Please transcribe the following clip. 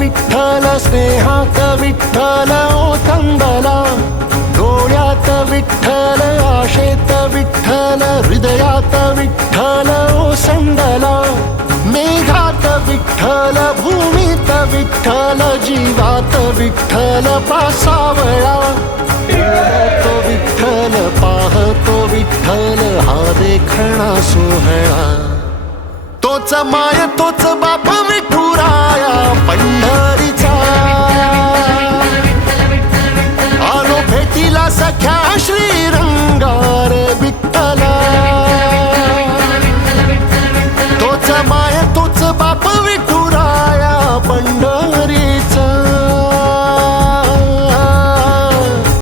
विठ्ठल स्नेहात विठ्ठल ओथंबला, डोळ्यात विठ्ठल आशेत विठ्ठल हृदयात विठ्ठल ओसंडला, मेघात विठ्ठल भूमीत विठ्ठल जीवात विठ्ठल पासावळा, तो विठ्ठल पाहतो विठ्ठल हा देखणा सोहळा, तोच माय तोच बाप विठुराया पंढरीचा, आलो भेटीला सख्या